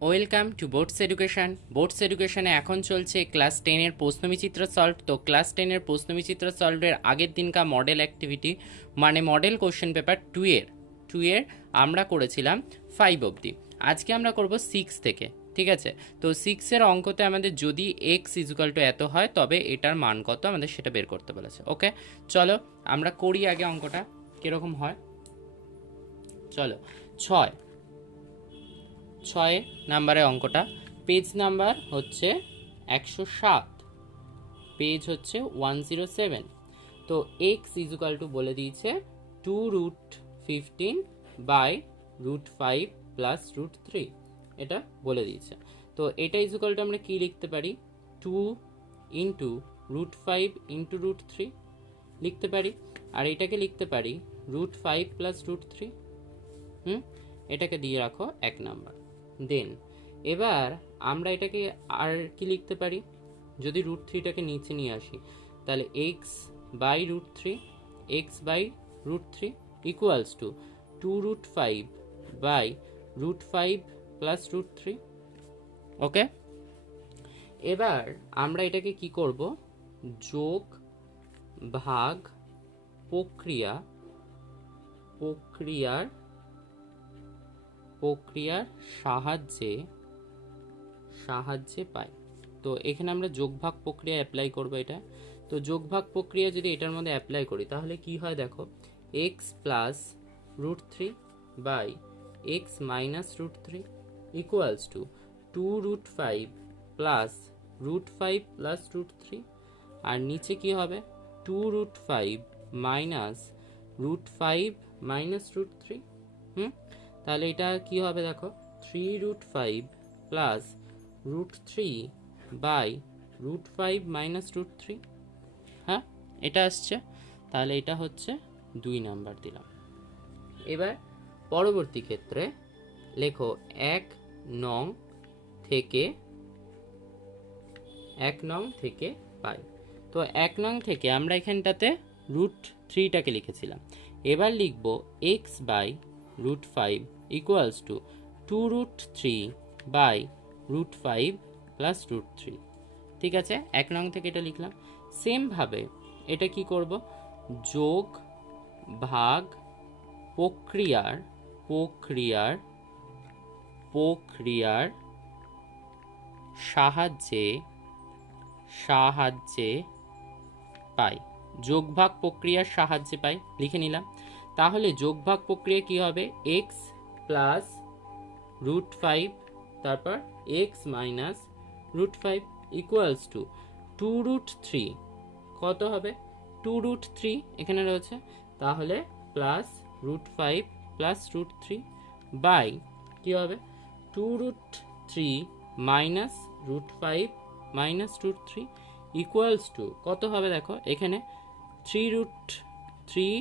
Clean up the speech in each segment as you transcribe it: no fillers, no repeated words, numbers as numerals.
Welcome to boards education. Boards এডুকেশনে এখন চলছে ক্লাস 10-এর প্রশ্নবিচিত্র সলভ। তো ক্লাস 10-এর প্রশ্নবিচিত্র সলভের আগের দিনকার মডেল অ্যাক্টিভিটি মানে মডেল কোশ্চেন পেপার 2-এর আমরা করেছিলাম 5 অবধি। আজকে আমরা করব 6 থেকে, ঠিক আছে? তো 6-এর অঙ্কতে আমাদের যদি x ইজুকাল টু এত হয় তবে এটার মান কত আমাদের সেটা বের করতে বলেছে। ওকে, চলো আমরা করি আগে অঙ্কটা কীরকম হয়। চলো, 6 নাম্বারের অঙ্কটা, পেজ নাম্বার হচ্ছে 107, পেজ হচ্ছে 107। তো এক্স ইজুকাল টু বলে দিয়েছে 2√15 বাই √5 প্লাস √3, এটা বলে দিয়েছে। তো এটা ইজুকাল টু আমরা কি লিখতে পারি, 2 ইন্টু √5 ইন্টু √3 লিখতে পারি, আর এটাকে লিখতে পারি √5 প্লাস √3। এটাকে দিয়ে রাখো 1 নাম্বার। দেন এবার আমরা এটাকে আর কি লিখতে পারি, যদি √3টাকে নিচে নিয়ে আসি তাহলে x by √3 equals to 2√5 by √5 plus √3। Okay, এবার আমরা এটাকে কি করব, যোগ ভাগ প্রক্রিয়ার সাহায্যে পাই। তো এখানে আমরা যোগভাগ প্রক্রিয়া অ্যাপ্লাই করব এটা। তো যোগভাগ প্রক্রিয়া যদি এটার মধ্যে অ্যাপ্লাই করি তাহলে কি হয় দেখো, x plus √3 by x minus √3 equals to 2√5 plus √5 plus √3, আর নিচে কি হবে 2√5 মাইনাস √5 মাইনাস √3। তাহলে এটা কি হবে দেখো, 3√5 প্লাস √3 বাই √5 মাইনাস √3। হ্যাঁ, এটা আসছে, তাহলে এটা হচ্ছে 2 নাম্বার দিলাম। এবার পরবর্তী ক্ষেত্রে লেখো 1 নং থেকে পাই। তো 1 নং থেকে আমরা এখানটাতে √3টাকে লিখেছিলাম, এবার লিখব x by √5 equals to 2√3 by √5 plus √3। ঠিক আছে, 1 নং থেকে এটা লিখলাম। সেমভাবে এটা কি করব, যোগ ভাগ প্রক্রিয়ার সাহায্যে পাই, যোগভাগ প্রক্রিয়ার সাহায্যে পাই লিখে নিলাম। তাহলে যোগভাগ প্রক্রিয়া কি হবে, এক্স প্লাস √5 তারপর এক্স মাইনাস √5 ইকুয়ালস টু 2√3, কত হবে 2√3 এখানে রয়েছে, তাহলে প্লাস √5 প্লাস √3 বাই কি হবে 2√3 মাইনাস √5 মাইনাস √3 ইকুয়ালস টু কত হবে দেখো, এখানে 3√3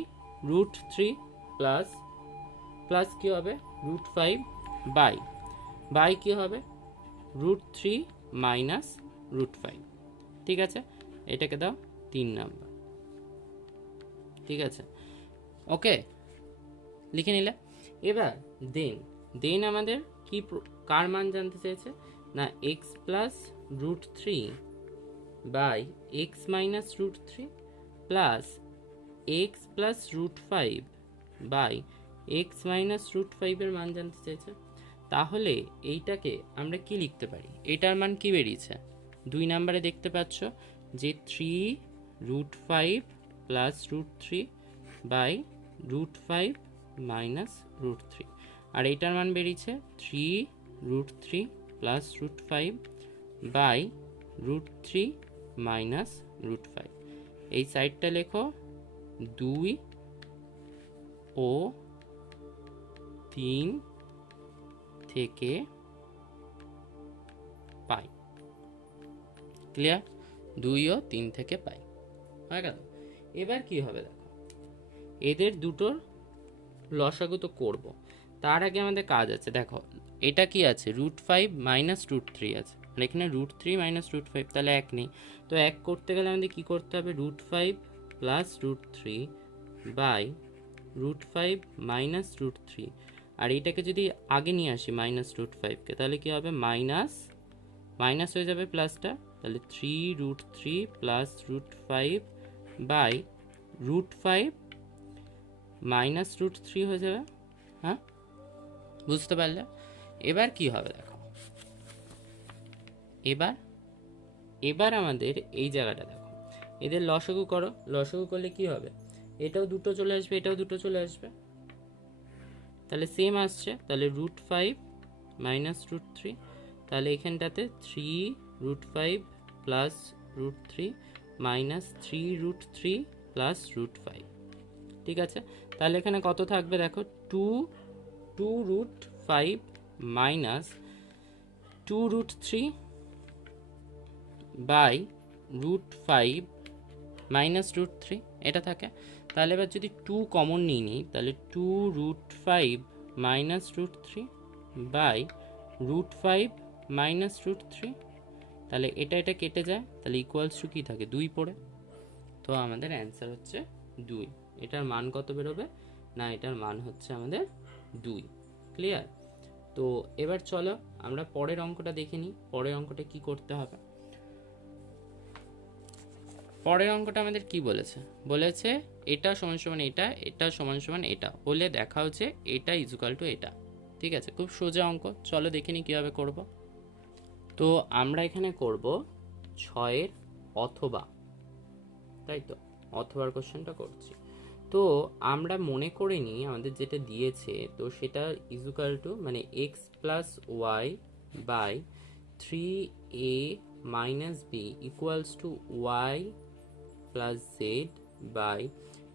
প্লাস কি হবে √5 বাই কি হবে √3 মাইনাস √5। ঠিক আছে, এটাকে দাও 3 নাম্বার। ঠিক আছে, ওকে, লিখে নিলে। এবার দেন আমাদের কি কার মান জানতে চেয়েছে না, x plus √3 by x minus √3 plus x plus √5 by x minus √5 এর মান জানতে চেয়েছে। তাহলে এইটাকে আমরা কি লিখতে পারি, এটার মান কি বেরিয়েছে 2 নাম্বারে দেখতে পাচ্ছ যে 3√5 প্লাস √3 বাই √5 মাইনাস √3, আর এইটার মান বেরিয়েছে 3√3 প্লাস √5 বাই √3 মাইনাস √5। এই সাইডটা লেখো 2 ও 3 থেকে পাই। ক্লিয়ার, 2 ও 3 থেকে পাই হয়ে গেল। এবার কি হবে দেখো, এদের দুটোর লসাগু তো করবো, তার আগে আমাদের কাজ আছে। দেখো এটা কি আছে, √5 মাইনাস √3 আছে, আর এখানে √3 মাইনাস √5, তাহলে 1 নেই। তো 1 করতে গেলে আমাদের কি করতে হবে, √5 প্লাস √3 বাই √5 মাইনাস √3, আর এটাকে যদি আগে নিয়ে আসি -√5কে, তাহলে কি হবে, মাইনাস মাইনাস হয়ে যাবে প্লাসটা, তাহলে 3√3 প্লাস √5 বাই √5 -√3 হয়ে যাবে। হ্যাঁ, বুঝতে পারলে? এবার কি হবে দেখো, এবার আমাদের এই জায়গাটা দেখো, এদের লসাগু করো, লসাগু করলে কি হবে, এটাও দুটো চলে আসবে, এটাও দুটো চলে আসবে, তাহলে সেম আসছে, তাহলে √5 -√3, তাহলে এখানটাতে 3√5 প্লাস √3 মাইনাস 3√3 প্লাস √5। ঠিক আছে, তাহলে এখানে কত থাকবে দেখো, 2√5 মাইনাস 2√3 বাই √5 মাইনাস √3 এটা থাকে। তাহলে এবার যদি 2 কমন নিই, তাহলে 2√5 মাইনাস √3 বাই √5 মাইনাস √3, তাহলে এটা কেটে যায়, তাহলে ইকুয়ালস টু কী থাকে, 2 পড়ে। তো আমাদের অ্যান্সার হচ্ছে 2। এটার মান কত বেরোবে না, এটার মান হচ্ছে আমাদের 2। ক্লিয়ার? তো এবার চলো আমরা পরের অঙ্কটা দেখে নিই, পরের অঙ্কটা কি করতে হবে। পরের অঙ্কটা আমাদের কি বলেছে, বলেছে এটা সমান সমান এটা, এটা সমান সমান এটা হলে দেখা হচ্ছে এটা ইজুকাল টু এটা। ঠিক আছে, খুব সোজা অঙ্ক, চলো দেখে নিই কীভাবে করব। তো আমরা এখানে করব 6-এর অথবা, তাই তো, অথবার কোশ্চেনটা করছি। তো আমরা মনে করে নিই আমাদের যেটা দিয়েছে, তো সেটা ইজুকাল টু মানে x plus y by 3a minus b equals to y plus z by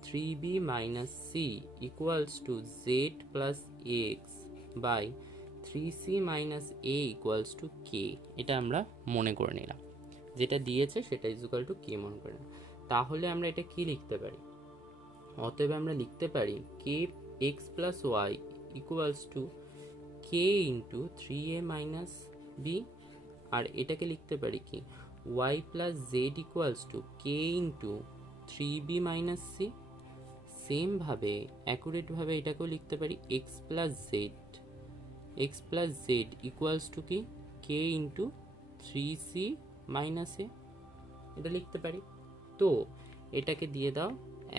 3b minus c equals to z plus x by 3c minus a equals to k. এটা আমরা মনে করে নিলাম, যেটা দিয়েছে সেটা ইজুকাল টু কে মনে করে নিলাম। তাহলে আমরা এটা কি লিখতে পারি, অতএব আমরা লিখতে পারি কে x plus y equals to k into 3a minus b, আর এটাকে লিখতে পারি কি y plus z equals to k into 3b minus c. সেমভাবে অ্যাকুরেটভাবে এটাকেও লিখতে পারি x plus z equals to কি k into 3c minus a, এটা লিখতে পারি। তো এটাকে দিয়ে দাও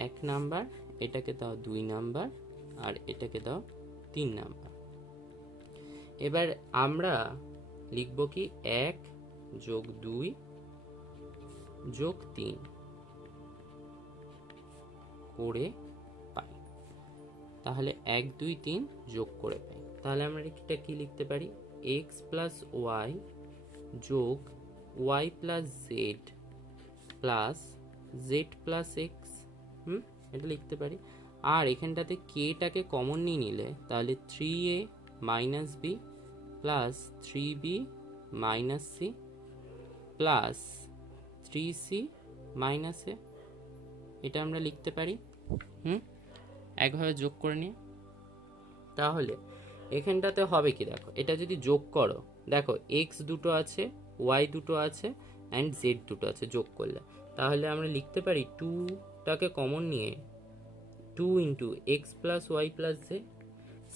1 নাম্বার, এটাকে দাও 2 নাম্বার, আর এটাকে দাও 3 নাম্বার। এবার আমরা লিখব কি 1 যোগ 2 যোগ 3 করে পাই, তাহলে 1 2 3 যোগ করে পাই। তাহলে আমরা এটা কি লিখতে পারি, এক্স প্লাস ওয়াই যোগ y plus z plus z plus x, এটা লিখতে পারি। আর এখানটাতে কেটাকে কমন নিয়ে নিলে তাহলে 3a minus b plus 3b minus c plus 3c minus a, এটা আমরা লিখতে পারি একভাবে যোগ করে নিয়ে। তাহলে এখানটাতে হবে কি দেখো, এটা যদি যোগ করো দেখো এক্স দুটো আছে, ওয়াই দুটো আছে, অ্যান্ড জেড দুটো আছে, যোগ করলে তাহলে আমরা লিখতে পারি 2টাকে কমন নিয়ে 2 into x plus y plus z.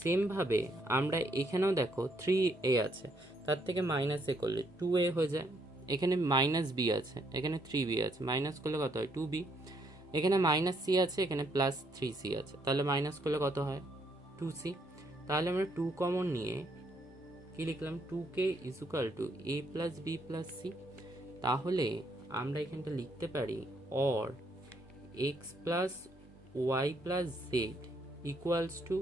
সেমভাবে আমরা এখানেও দেখো 3a আছে, তার থেকে মাইনাস এ করলে 2a হয়ে যায়, এখানে মাইনাস বি আছে, এখানে 3b আছে, মাইনাস করলে কত হয় 2b, এখানে মাইনাস সি আছে, এখানে প্লাস 3c আছে, তাহলে মাইনাস করলে কত হয় 2c। তাহলে আমরা 2 কমন নিয়ে কি লিখলাম, 2k equal to a plus b plus c. তাহলে আমরা এখানটা লিখতে পারি or x plus y plus z equals to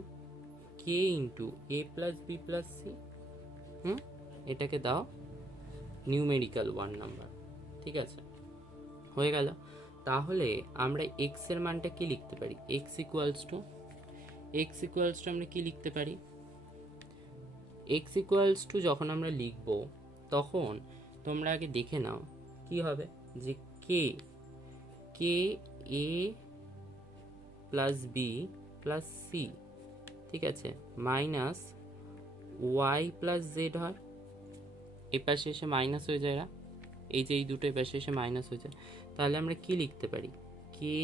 k into a plus b plus c. এটাকে দাও নিউমেরিক্যাল 1 নাম্বার। ঠিক আছে, হয়ে গেল। তাহলে আমরা এক্স এর মানটা কি লিখতে পারি, এক্স ইকুয়ালস টু আমরা কি লিখতে পারি, এক্স ইকুয়ালস টু যখন আমরা লিখব তখন তোমরা আগে দেখে নাও কি হবে, যে কে এ প্লাস বি প্লাস সি, ঠিক আছে, মাইনাস ওয়াই প্লাস জেড হয়, এই পাশে এসে মাইনাস হয়ে যায়, এই যে এই দুটো এই পাশে এসে মাইনাস হয়ে যায়। তাহলে আমরা কি লিখতে পারি, k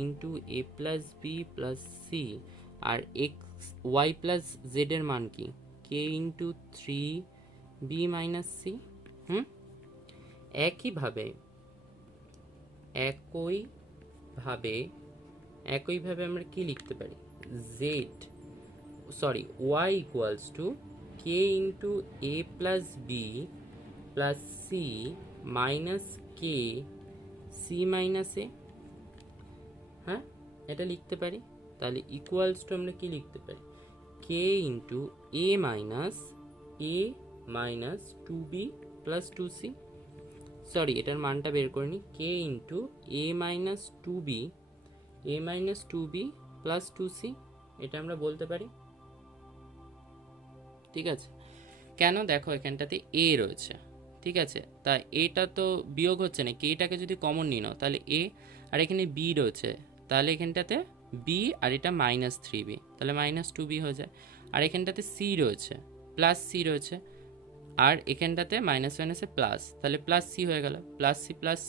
into a plus b plus c, আর এক্স ওয়াই প্লাস জেড এর মান কি, k into three b minus c. একইভাবে আমরা কি লিখতে পারি, z sorry y equals to k into a plus b plus c minus k c minus a. হ্যাঁ, এটা লিখতে পারি। তাহলে ইকুয়ালস টু আমরা কি লিখতে পারি, k into a minus two b plus two c. Sorry, এটার মানটা বের করে নিই, k into a minus two b plus two c, এটা আমরা বলতে পারি। ঠিক আছে, কেন, দেখো এখানটাতে এ রয়েছে, ঠিক আছে, তা এটা তো বিয়োগ হচ্ছে না, কেটাকে যদি কমন নিয়ে নাও তাহলে এ, আর এখানে বি রয়েছে, তাহলে এখানটাতে বি আর এটা মাইনাস থ্রি বি, তাহলে মাইনাস টু বি হয়ে যায়। আর এখানটাতে সি রয়েছে, প্লাস সি রয়েছে, আর এখানটাতে মাইনাস মাইনাসে প্লাস, তাহলে প্লাস সি হয়ে গেল, প্লাস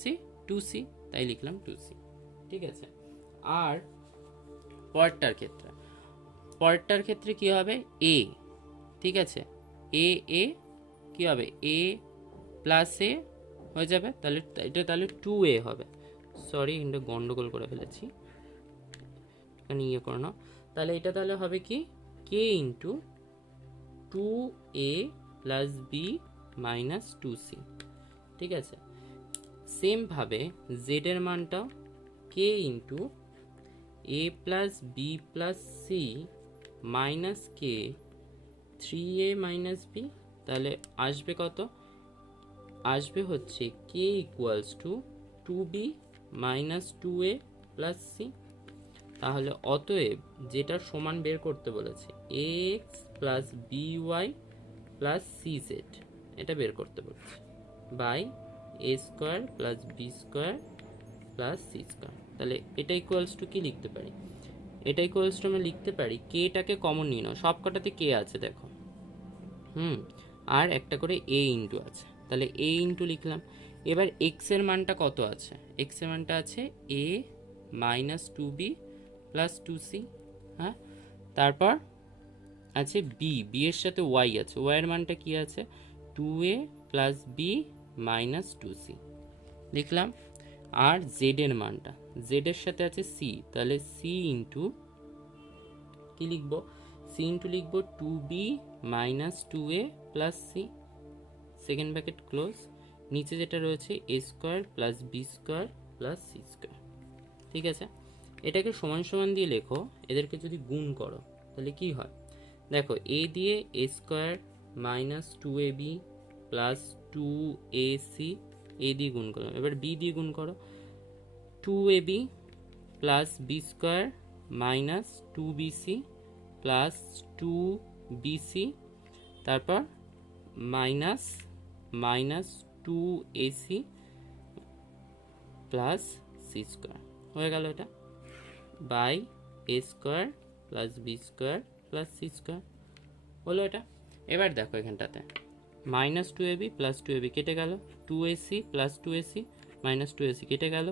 সি টু সি, তাই লিখলাম টু সি। ঠিক আছে, আর পরেরটার ক্ষেত্রে কি হবে, এ, ঠিক আছে, এ কি হবে, এ প্লাস এ হয়ে যাবে, তাহলে এটা তাহলে টু এ হবে। সরি, এটা গন্ডগোল করে ফেলেছি, এখানে ইয়ে করে নাও। তাহলে এটা তাহলে হবে কি, k into two a plus b minus two c. ঠিক আছে, সেমভাবে জেড এর মানটাও k into a plus b plus c minus k three a minus b, তাহলে আসবে কত, আসবে হচ্ছে k equals to two b minus two a plus c. তাহলে অতএব যেটার সমান বের করতে বলেছে, x plus b y plus c z, এটা বের করতে বলেছে, by a square plus b square plus c square. তাহলে এটা ইকুয়ালস টু কি লিখতে পারি, এটা ইকুয়ালস টু আমরা লিখতে পারি, কেটাকে কমন নিয়ে নাও, সব কটাতে কে আছে দেখো, আর একটা করে এ ইন্টু আছে, তাহলে এ ইন্টু লিখলাম। এবার এক্স এর মানটা কত আছে, এক্স এর মানটা আছে a minus two b plus two c. হ্যাঁ, তারপর আছে বি, বি এর সাথে ওয়াই আছে, ওয়াই এর মানটা কি আছে, two a plus b minus two c লিখলাম। আর জেড এর মানটা, জেড এর সাথে আছে সি, তাহলে সি ইন্টু কি লিখবো, সি ইন্টু লিখবো two b minus two a plus c, second bracket close, নিচে যেটা রয়েছে a square plus b square plus c square. ঠিক আছে, এটাকে সমান সমান দিয়ে লেখো, এদেরকে যদি গুণ করো তাহলে কি হয় দেখো, এ দিয়ে a square minus two a b plus two a c, a দিয়ে গুণ করো, এবার বি দিয়ে গুণ করো, two a b plus b square minus two b c plus two b c, তারপর minus two a c plus c square হয়ে গেল, এটা by a square plus b square plus c square হলো এটা। এবার দেখো এখানটাতে minus two a b plus two a B কেটে গেল, two a c plus two a c minus two a c কেটে গেল,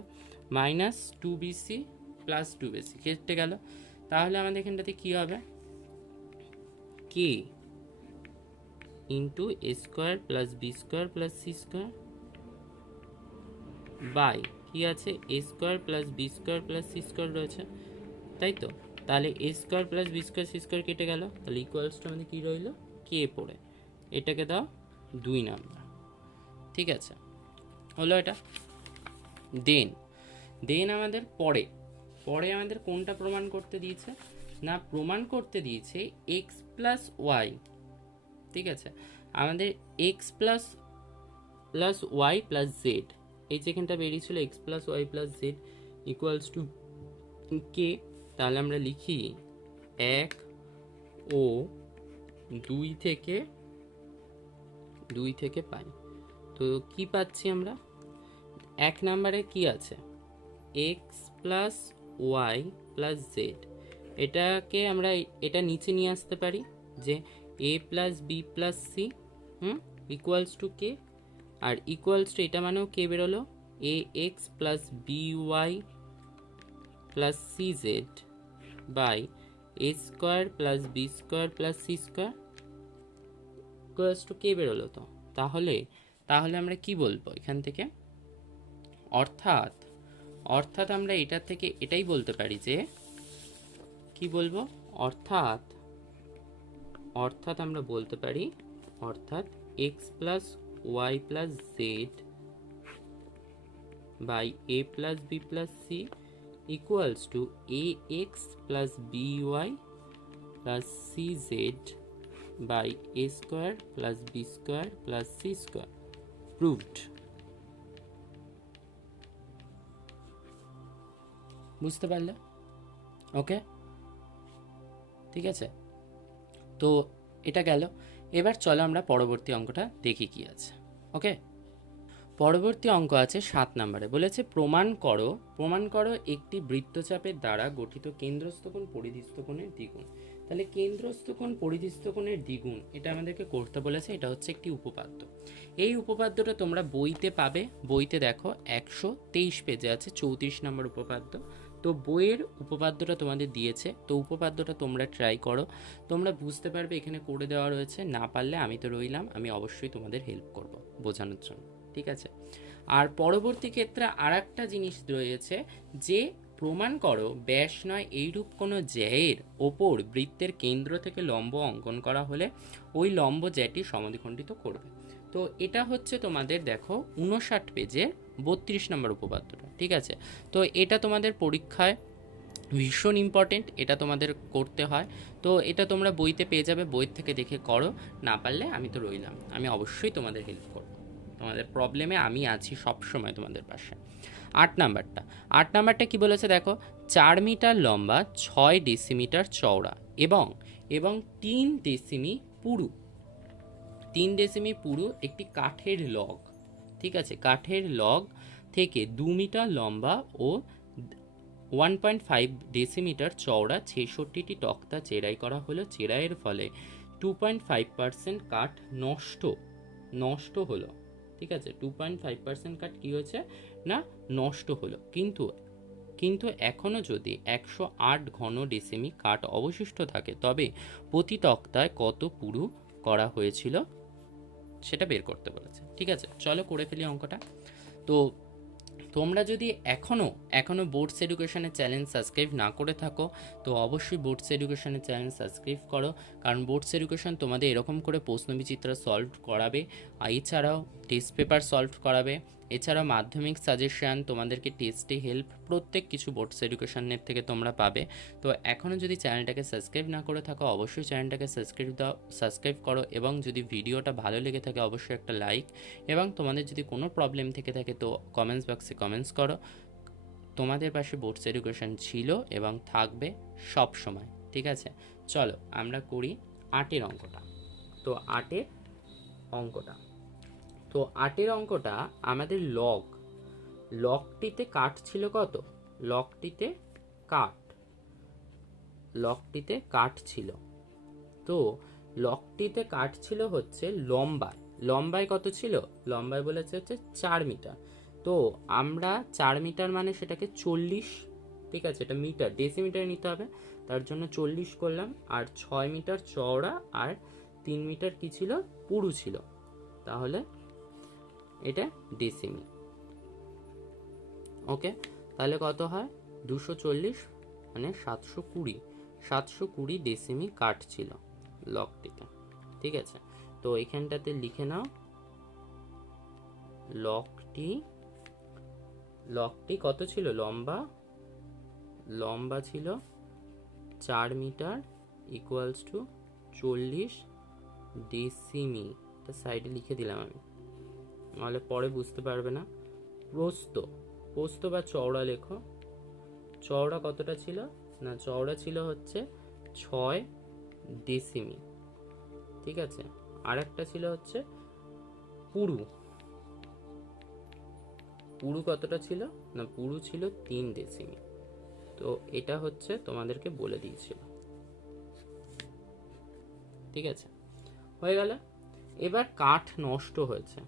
minus two b c plus two b c কেটে গেল। তাহলে আমাদের এখানটাতে কী হবে, k into a square plus b square plus c square by কি আছে, a square plus b square plus c square রয়েছে, তাই তো। তাহলে a square plus b square c square কেটে গেল, তাহলে ইকুয়ালসটা আমাদের কী রইল, কে পড়ে, এটাকে দাও 2 নাম্বার। ঠিক আছে, হলো এটা। দেন আমাদের পরে আমাদের কোনটা প্রমাণ করতে দিয়েছে, না প্রমাণ করতে দিয়েছে এক্স প্লাস ওয়াই। ঠিক আছে, আমাদের x plus y plus z, এই যেখানটা বেরিয়েছিল x plus y plus z equals to k. তাহলে আমরা লিখি 1 ও 2 থেকে পাই। তো কি পাচ্ছি আমরা, 1 নাম্বারে কি আছে, x plus y plus z, এটাকে আমরা এটা নিচে নিয়ে আসতে পারি যে a plus b plus c equals to k, আর ইকুয়ালস টু এটা মানেও কে বেরোলো, a x plus b y plus c z by a square plus b square plus c square equals to k বেরোলো। তো তাহলে তাহলে আমরা কি বলবো এখান থেকে, অর্থাৎ অর্থাৎ আমরা এটার থেকে এটাই বলতে পারি যে কি বলবো, অর্থাৎ অর্থাৎ আমরা বলতে পারি অর্থাৎ x plus y plus z by a plus b plus c equals to a x plus b y plus c z by a square plus b square plus c square. Proved. বুঝতে পারলে? ওকে, ঠিক আছে। তো এটা গেল। এবার চলো আমরা পরবর্তী অঙ্কটা দেখি কি আছে। ওকে, পরবর্তী অঙ্ক আছে 7 নম্বরে। বলেছে প্রমাণ করো একটি বৃত্তচাপের দ্বারা গঠিত কেন্দ্রস্থ কোণ পরিধিস্থ কোণের দ্বিগুণ। তাহলে কেন্দ্রস্থ কোণ পরিধিস্থ কোণের দ্বিগুণ এটা আমাদেরকে করতে বলেছে। এটা হচ্ছে একটি উপপাদ্য। এই উপপাদ্যটা তোমরা বইতে পাবে। বইতে দেখো 123 পেজে আছে, 34 নম্বর উপপাদ্য। তো বইয়ের উপপাদ্যটা তোমাদের দিয়েছে, তো উপপাদ্যটা তোমরা ট্রাই করো, তোমরা বুঝতে পারবে। এখানে করে দেওয়া রয়েছে, না পারলে আমি তো রইলাম, আমি অবশ্যই তোমাদের হেল্প করব বোঝানোর জন্য, ঠিক আছে। আর পরবর্তী ক্ষেত্রে আর একটা জিনিস রয়েছে যে প্রমাণ করো ব্যাস নয় এইরূপ কোনো জ্যায়ের ওপর বৃত্তের কেন্দ্র থেকে লম্ব অঙ্কন করা হলে ওই লম্ব জ্যাটি সমদ্বিখণ্ডিত করবে। তো এটা হচ্ছে তোমাদের দেখো 59 পেজের 32 নম্বর উপপাদ্যটা, ঠিক আছে। তো এটা তোমাদের পরীক্ষায় ভীষণ ইম্পর্টেন্ট, এটা তোমাদের করতে হয়। তো এটা তোমরা বইতে পেয়ে যাবে, বই থেকে দেখে করো, না পারলে আমি তো রইলাম, আমি অবশ্যই তোমাদের হেল্প করব। তোমাদের প্রবলেমে আমি আছি সব সময় তোমাদের পাশে। 8 নাম্বারটা কি বলেছে দেখো, 4 মিটার লম্বা, 6 ডেসিমিটার চওড়া এবং 3 ডেসিমি পুরু 3 ডেসিমি পুরু একটি কাঠের লগ, ঠিক আছে। কাঠের লগ থেকে 2 মিটার লম্বা ও 1.5 ডেসিমিটার চওড়া 66টি তক্তা চেরাই করা হলো। চেরাইয়ের ফলে 2.5% কাঠ নষ্ট হলো, ঠিক আছে। 2.5% কাঠ কি হয়েছে না নষ্ট হলো। কিন্তু এখনও যদি 108 ঘন ডেসিমি কাঠ অবশিষ্ট থাকে তবে প্রতি তক্তায় কত পুরু করা হয়েছিল সেটা বের করতে বলেছে, ঠিক আছে। চলো করে ফেলি অঙ্কটা। তো তোমরা যদি এখনও বোর্ডস এডুকেশনের চ্যানেল সাবস্ক্রাইব না করে থাকো তো অবশ্যই বোর্ডস এডুকেশনের চ্যানেল সাবস্ক্রাইব করো, কারণ বোর্ডস এডুকেশন তোমাদের এরকম করে প্রশ্নবিচিত্রা সলভ করাবে, এছাড়াও টেস্ট পেপার সলভ করাবে, এছাড়াও মাধ্যমিক সাজেশান, তোমাদেরকে টেস্টে হেল্প, প্রত্যেক কিছু বোর্ডস এডুকেশনের থেকে তোমরা পাবে। তো এখনও যদি চ্যানেলটাকে সাবস্ক্রাইব না করে থাকো অবশ্যই চ্যানেলটাকে সাবস্ক্রাইব করো, এবং যদি ভিডিওটা ভালো লেগে থাকে অবশ্যই একটা লাইক, এবং তোমাদের যদি কোনো প্রবলেম থেকে থাকে তো কমেন্টস বক্সে কমেন্টস করো। তোমাদের পাশে বোর্ডস এডুকেশন ছিল এবং থাকবে সব সময়, ঠিক আছে। চলো আমরা করি 8 অঙ্কটা। তো 8 অঙ্কটা আমাদের লগটিতে কাঠ ছিল কত, লগটিতে কাঠ ছিল। তো লগটিতে কাঠ ছিল হচ্ছে লম্বায় কত ছিল, লম্বায় বলেছে হচ্ছে 4 মিটার। তো আমরা 4 মিটার মানে সেটাকে 40, ঠিক আছে, এটা মিটার ডেসিমিটারে নিতে হবে, তার জন্য 40 করলাম। আর 6 মিটার চওড়া আর 3 মিটার কি ছিল, পুরু ছিল, তাহলে এটা ডেসিমি। ওকে, তাহলে কত হয় 240 মানে 720 ডেসিমি কাঠ ছিল লগটিতে, ঠিক আছে। তো এখানটাতে লিখে নাও লগটি কত ছিল, লম্বা ছিল 4 মিটার ইকুয়ালস টু 40 ডেসিমি। এটা সাইডে লিখে দিলাম আমি, নাহলে পরে বুঝতে পারবে না। প্রস্থ বা চওড়া লেখো, চওড়া কতটা ছিল না, চওড়া ছিল হচ্ছে 6 ডেসিমি, ঠিক আছে। আর একটা ছিল হচ্ছে পুরু কতটা ছিল না, পুরু ছিল 3 ডেসিমি। তো এটা হচ্ছে তোমাদেরকে বলে দিয়েছিল, ঠিক আছে, হয়ে গেল। এবার কাঠ নষ্ট হয়েছে,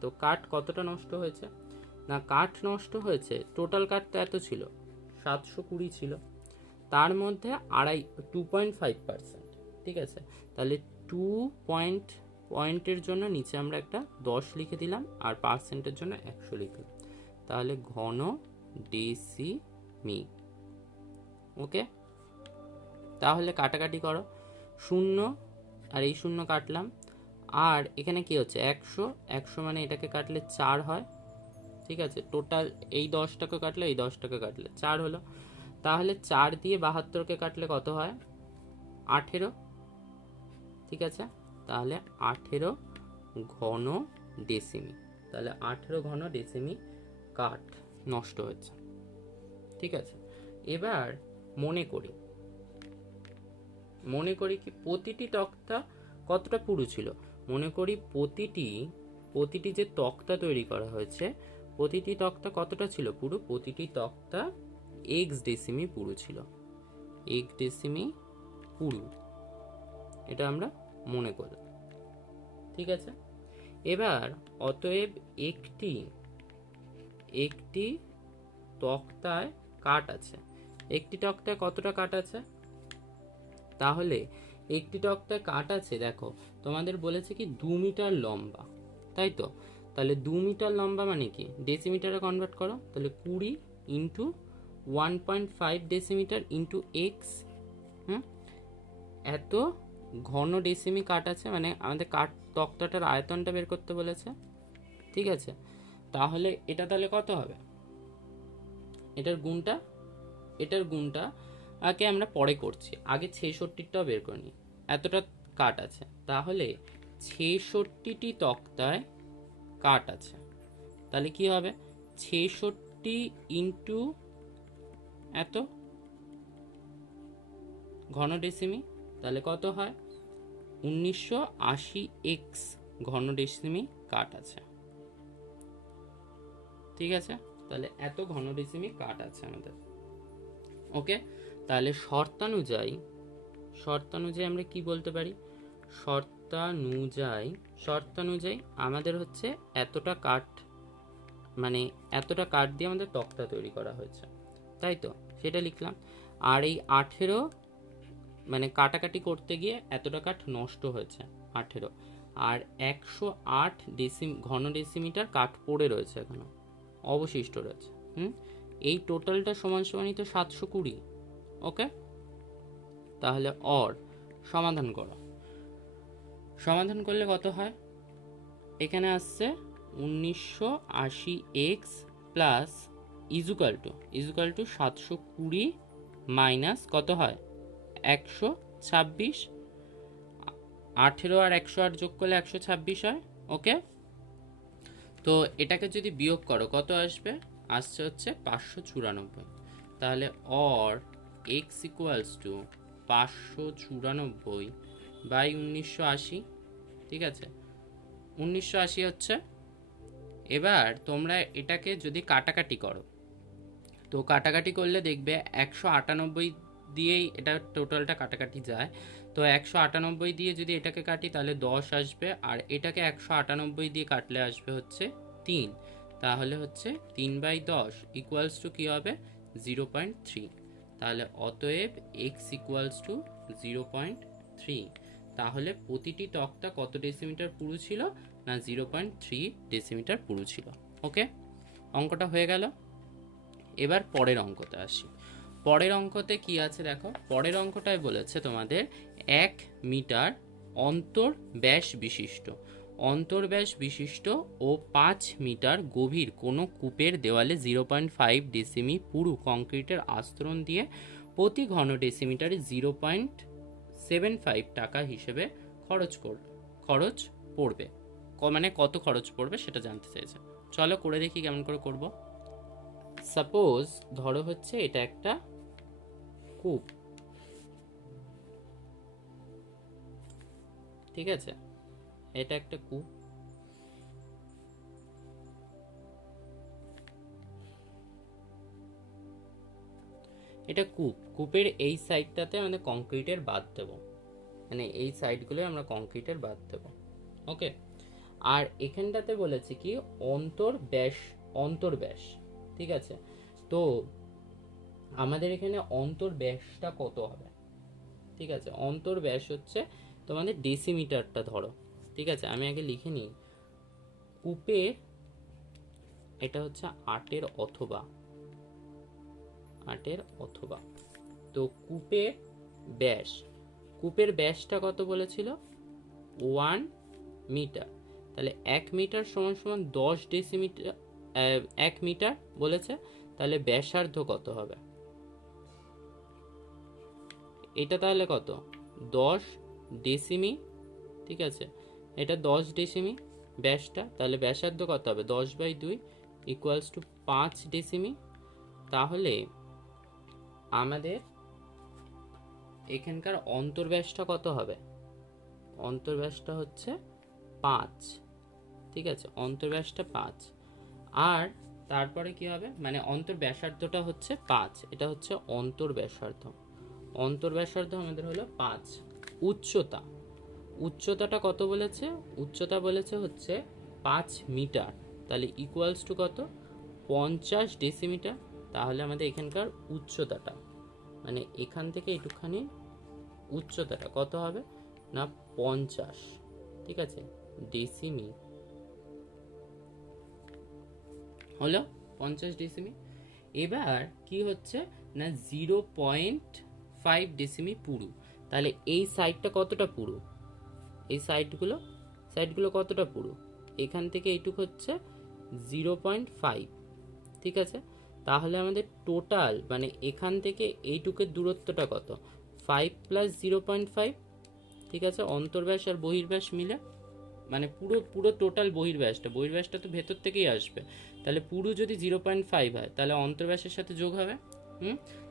তো কাঠ কতটা নষ্ট হয়েছে, না কাঠ নষ্ট হয়েছে? টোটাল কাঠ তো এত ছিল, 720 ছিল, তার মধ্যে 2.5%, ঠিক আছে। তাহলে 2 পয়েন্টের জন্য নিচে আমরা একটা 10 লিখে দিলাম, আর পার্সেন্টের জন্য 100 লিখলাম। তাহলে ঘন ডেসিমি। ওকে, তাহলে কাটাকাটি করো, 0 আর এই 0 কাটলাম, আর এখানে কি হচ্ছে 100 মানে এটাকে কাটলে 4 হয়, ঠিক আছে। টোটাল এই 10টাকে কাটলে এই 10টাকে কাটলে 4 হলো। তাহলে 4 দিয়ে 72কে কাটলে কত হয়? 18, ঠিক আছে। তাহলে 18 ঘন ডেসিমি। তাহলে 18 ঘন ডেসিমি কাঠ নষ্ট হয়েছে, ঠিক আছে। এবার মনে করি কি প্রতিটি তক্তা কতটা পুরু ছিল। মনে করি প্রতিটি যে তক্তা তৈরি করা হয়েছে, প্রতিটি তক্তা কতটা ছিল পুরু? প্রতিটি তক্তা x ডেসিমি পুরু ছিল, x ডেসিমি পুরু। এটা আমরা মনে করলাম, ঠিক আছে। এবার অতএব একটি তক্তায় কাঠ আছে, একটি তক্তায় কতটা কাঠ আছে? তাহলে একটি তক্তায় কাঠ আছে, দেখো তোমাদের বলেছে কি 2 মিটার লম্বা, তাই তো। তাহলে 2 মিটার লম্বা মানে কি? ডেসিমিটারে কনভার্ট করো, তাহলে 20 ইন্টু 1.5 ডেসিমিটার ইন্টু এক্স। এত ঘন ডেসিমি কাঠ আছে, মানে আমাদের কাঠ তক্তাটার আয়তনটা বের করতে বলেছে, ঠিক আছে। তাহলে এটা তাহলে কত হবে? এটার গুণটা আগে আমরা পরে করছি, আগে 66টাও বের করে নিই। এতটা কাঠ আছে, তাহলে 66টি তক্তায় কাঠ আছে, তাহলে কি হবে? 66 ইন্টু এত ঘন ডেসিমি, তাহলে কত হয়? 1980x ঘন ডেসিমি কাঠ আছে, ঠিক আছে। তাহলে এত ঘন ডেসিমি কাঠ আছে আমাদের। ওকে, তাহলে শর্তানুযায়ী আমরা কি বলতে পারি? শর্তানুযায়ী আমাদের হচ্ছে এতটা কাঠ, মানে এতটা কাঠ দিয়ে আমাদের তক্তা তৈরি করা হয়েছে, তাই তো, সেটা লিখলাম। আর এই 18 মানে কাটাকাটি করতে গিয়ে এতটা কাঠ নষ্ট হয়েছে 18, আর 108 ঘন ডেসিমিটার কাঠ পড়ে রয়েছে এখনো, অবশিষ্ট রয়েছে। এই টোটালটা সমানই তো 720। ওকে, তাহলে সমাধান করলে কত হয়? এখানে আসছে 1980x plus equal to 720 minus কত হয়? 126। 18 আর 108 যোগ করলে 126 হয়। ওকে, তো এটাকে যদি বিয়োগ করো কত আসবে? আসছে হচ্ছে 594। তাহলে x ইকুয়ালস টু 594 বাই 1980, ঠিক আছে। 1980 হচ্ছে। এবার তোমরা এটাকে যদি কাটাকাটি করো, তো কাটাকাটি করলে দেখবে 198 দিয়েই এটা টোটালটা কাটাকাটি যায়। তো 198 দিয়ে যদি এটাকে কাটি তাহলে 10 আসবে, আর এটাকে 198 দিয়ে কাটলে আসবে হচ্ছে 3। তাহলে হচ্ছে 3/10 ইকুয়ালস টু কী হবে? 0.3। তাহলে অতএব x ইকুয়ালস টু 0.3। তাহলে প্রতিটি তক্তা কত ডেসিমিটার পুরু ছিল? না 0.3 ডেসিমিটার পুরু ছিল। ওকে, অঙ্কটা হয়ে গেল। এবার পরের অঙ্কতে আসি। পরের অঙ্কতে কি আছে দেখো, পরের অঙ্কটায় বলেছে তোমাদের 1 মিটার অন্তর্ব্যাস বিশিষ্ট ও 5 মিটার গভীর কোনো কূপের দেওয়ালে 0.5 ডেসিমি পুরু কংক্রিটের আস্তরণ দিয়ে প্রতি ঘন ডেসিমিটারে 0.75 টাকা হিসেবে খরচ পড়বে। মানে কত খরচ পড়বে সেটা জানতে চাইছে। চলো করে দেখি কেমন করে করব। সাপোজ ধরো হচ্ছে এটা একটা কূপ, ঠিক আছে। এটা একটা কূপ, এটা কূপের এই সাইডটাতে আমাদের কংক্রিটের বাদ দেবো, মানে এই সাইডগুলো আমরা কংক্রিটের বাদ দেবো। ওকে, আর এখানটাতে বলেছে কি অন্তর্ব্যাস, ঠিক আছে। তো আমাদের এখানে অন্তর্ব্যাসটা কত হবে, ঠিক আছে। অন্তর্ব্যাস হচ্ছে তোমাদের ডেসিমিটারটা ধরো, ঠিক আছে। আমি আগে লিখে নিই, কূপের, এটা হচ্ছে 8 অথবা, তো কূপের ব্যাস, কূপের ব্যাসটা কত বলেছিল, 1 মিটার। তাহলে 1 মিটার সমান সমান 10 ডেসিমিটার, 1 মিটার বলেছে, তাহলে ব্যাসার্ধ কত হবে, এটা তাহলে কত, 10 ডেসিমি, ঠিক আছে। এটা 10 ডেসিমি ব্যাসটা, তাহলে ব্যাসার্ধ কত হবে, 10/2 ইকুয়ালস টু 5 ডেসিমি। তাহলে আমাদের এখানকার অন্তর্ব্যাসটা কত হবে, অন্তর্ব্যাসটা হচ্ছে 5, ঠিক আছে। অন্তর্ব্যাসটা 5, আর তারপরে কি হবে, মানে অন্তর্ব্যাসার্ধটা হচ্ছে 5, এটা হচ্ছে অন্তর্ব্যাসার্ধ। অন্তর্ব্যাসার্ধ আমাদের হলো 5। উচ্চতা, উচ্চতাটা কত বলেছে, উচ্চতা বলেছে হচ্ছে 5 মিটার, তাহলে ইকুয়ালস টু কত, 50 ডেসিমিটার। তাহলে আমাদের এখানকার উচ্চতাটা, মানে এখান থেকে একটুখানি উচ্চতাটা কত হবে না, 50, ঠিক আছে, ডেসিমি হলো 50 ডেসিমি। এবার কি হচ্ছে না, 0.5 ডেসিমি পুরু। তাহলে এই সাইডটা কতটা পুরু, এই সাইডগুলো কতটা পুরু, এখান থেকে এইটুকু হচ্ছে 0.5, ঠিক আছে। তাহলে আমাদের টোটাল, মানে এখান থেকে এইটুকের দূরত্বটা কত, 5 + 0.5, ঠিক আছে। অন্তর্ব্যাস আর বহির্ব্যাস মিলে, মানে পুরো টোটাল বহির্ব্যাসটা তো ভেতর থেকেই আসবে, তাহলে পুরো যদি 0.5 হয় তাহলে অন্তর্ব্যাসের সাথে যোগ হবে,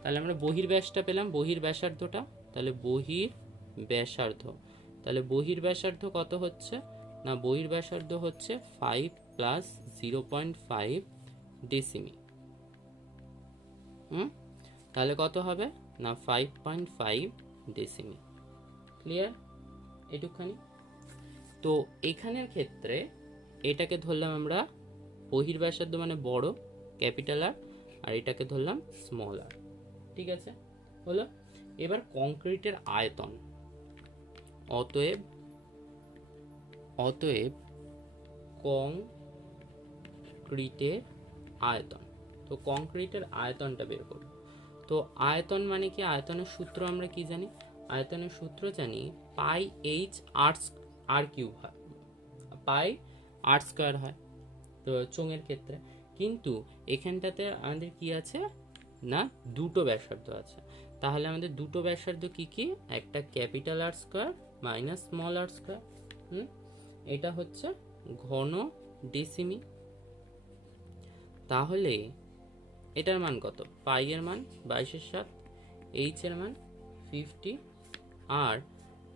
তাহলে আমরা বহির্ব্যাসটা পেলাম, বহির্ব্যাসার্ধটা, তাহলে বহির্ব্যাসার্ধ, তাহলে বহির্ব্যাসার্ধ কত হচ্ছে না, বহির্ব্যাসার্ধ হচ্ছে 5 + 0.5 ডেসিমি, তাহলে কত হবে না, 5.5 ডেসিমি। ক্লিয়ার এটুকখানি। তো এখানের ক্ষেত্রে এটাকে ধরলাম আমরা বহির্ব্যাসার্ধ, মানে বড় ক্যাপিটাল আর এটাকে ধরলাম স্মল আর, ঠিক আছে, হলো। এবার কংক্রিটের আয়তন, অতএব কংক্রিটের আয়তন, তো কংক্রিটের আয়তনটা বের করব। তো আয়তন মানে কি, আয়তনের সূত্র আমরা কি জানি, আয়তনের সূত্র জানি πh r³ হয়, πr² হয় তো চোঙের ক্ষেত্রে, কিন্তু এখানটাতে আমাদের কি আছে না, দুটো ব্যাসার্ধ আছে। তাহলে আমাদের দুটো ব্যাসার্ধ কি কি, একটা capital R² minus small r², এটা হচ্ছে ঘন ডেসিমি। তাহলে এটার মান কত, পাই এর মান 22/7, এইচ এর মান 50, আর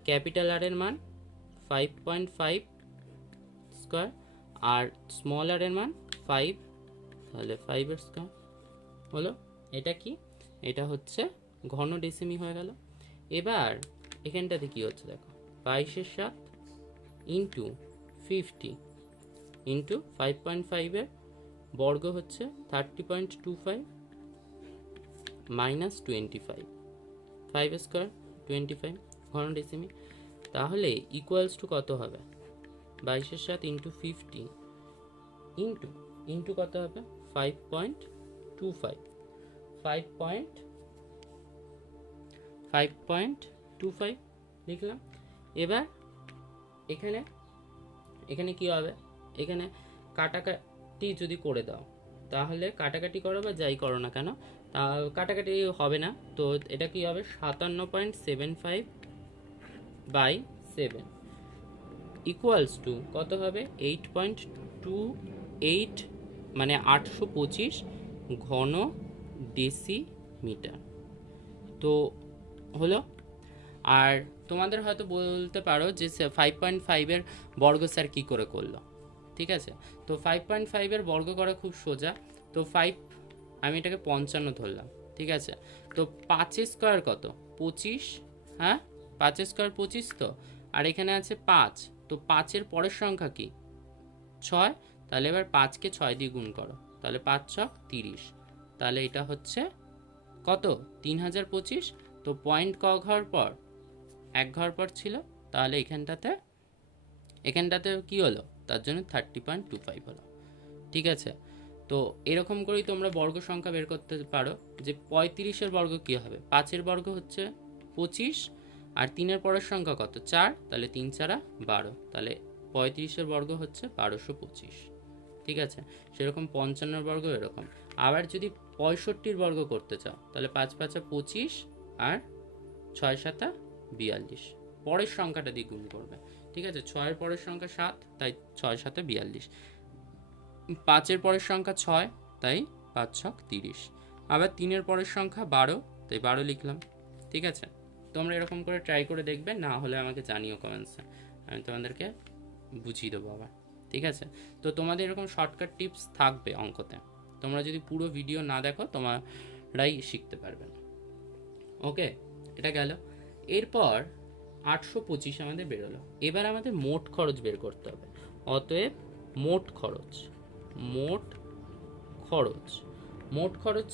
ক্যাপিটাল আর এর মান 5.5 স্কয়ার, আর স্মল আর এর মান 5, তাহলে 5 এর স্কয়ার হলো। এটা কি, এটা হচ্ছে ঘন ডেসিমি হয়ে গেল। এবার এখানটাতে কি হচ্ছে দেখো, 22/7 ইন্টু 50 ইন্টু 5.5 এর বর্গ হচ্ছে 30.25 মাইনাস 25, 5 স্কয়ার 25 ঘন ডেসিমি। তাহলে ইকুয়ালস টু কত হবে, 22/7 ইন্টু 50 ইন্টু কত হবে, 5.25, 5.25 লিখলাম। এবার এখানে কি হবে, এখানে কাটাকাটি যদি করে দাও, তাহলে কাটাকাটি করো বা যাই করো না কেন, কাটাকাটি হবে না, তো এটা কি হবে 57.75/7 ইকুয়ালস টু কত হবে, 8.28, মানে 825 ঘন ডেসিমিটার। তো হলো। আর তোমাদের হয়তো বলতে পারো যে 5.5 এর বর্গ স্যার কী করে করলো, ঠিক আছে। তো 5.5 এর বর্গ করা খুব সোজা। তো 5, আমি এটাকে 55 ধরলাম, ঠিক আছে। তো 5 স্কয়ার কত, 25, হ্যাঁ 5 স্কয়ার 25, তো আর এখানে আছে 5, তো 5 এর পরের সংখ্যা কি 6, তাহলে এবার 5কে 6 দিয়ে গুণ করো, তাহলে 5 ছক 30, তাহলে এটা হচ্ছে কত 3025। তো পয়েন্ট ক ঘর পর, 1 ঘর পর ছিল, তাহলে এখানটাতে কি হলো, তার জন্য 30.25 হলো। ঠিক আছে, তো এরকম করেই তোমরা বর্গ সংখ্যা বের করতে পারো যে 35-এর বর্গ কী হবে, 5-এর বর্গ হচ্ছে 25, আর 3-এর পরের সংখ্যা কত 4, তাহলে 3 4 12, তাহলে 35-এর বর্গ হচ্ছে 1225। ঠিক আছে, সেরকম 55-এর বর্গ এরকম। আবার যদি 65-এর বর্গ করতে চাও তাহলে 5 5 25 আর 6 7 42, পরের সংখ্যাটা দিয়ে গুণ করবে। ঠিক আছে, 6-এর পরের সংখ্যা 7, তাই 6 7 42, 5-এর পরের সংখ্যা 6, তাই 5 ছক 30, আবার 3-এর পরের সংখ্যা 12, তাই 12 লিখলাম। ঠিক আছে, তোমরা এরকম করে ট্রাই করে দেখবে, না হলে আমাকে জানিও কমেন্টসে, আমি তোমাদেরকে বুঝিয়ে দেবো আবার। ঠিক আছে, তো তোমাদের এরকম শর্টকাট টিপস থাকবে অঙ্কতে, তোমরা যদি পুরো ভিডিও না দেখো তোমরাই শিখতে পারবে না। ওকে, এটা গেল। এরপর 825 আমাদের বেরোলো। এবার আমাদের মোট খরচ বের করতে হবে। অতএব মোট খরচ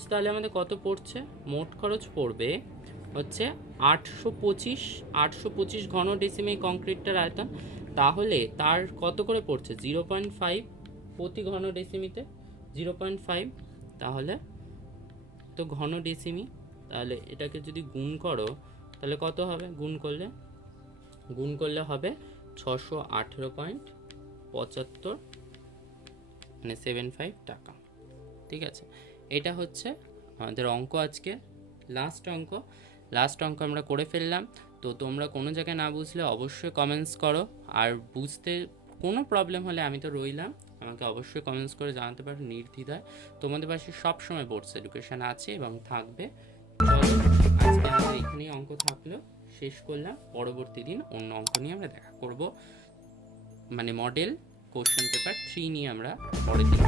তাহলে আমাদের কত পড়ছে, মোট খরচ পড়বে হচ্ছে 825 ঘন ডেসিমে কংক্রিটটার আয়তন, তাহলে তার কত করে পড়ছে 0.5 প্রতি ঘন ডেসিমিতে, 0.5, তাহলে তো ঘন ডেসিমি, তাহলে এটাকে যদি গুণ করো তাহলে কত হবে, গুণ করলে হবে 618.75, মানে 75 টাকা। ঠিক আছে, এটা হচ্ছে আমাদের অঙ্ক, আজকে লাস্ট অঙ্ক আমরা করে ফেললাম। তো তোমরা কোনো জায়গায় না বুঝলে অবশ্যই কমেন্টস করো, আর বুঝতে কোনো প্রবলেম হলে আমি তো রইলাম, আমাকে অবশ্যই কমেন্টস করে জানাতে পারো নির্দ্বিধায়। তোমাদের পাশে সবসময় বোর্ডস এডুকেশন আছে এবং থাকবে। চলো, আজকে আমাদের এখানেই অঙ্ক থাকলো, শেষ করলাম। পরবর্তী দিন অন্য অঙ্ক নিয়ে আমরা দেখা করব, মানে মডেল কোশ্চেন পেপার 3 নিয়ে আমরা পরের দিন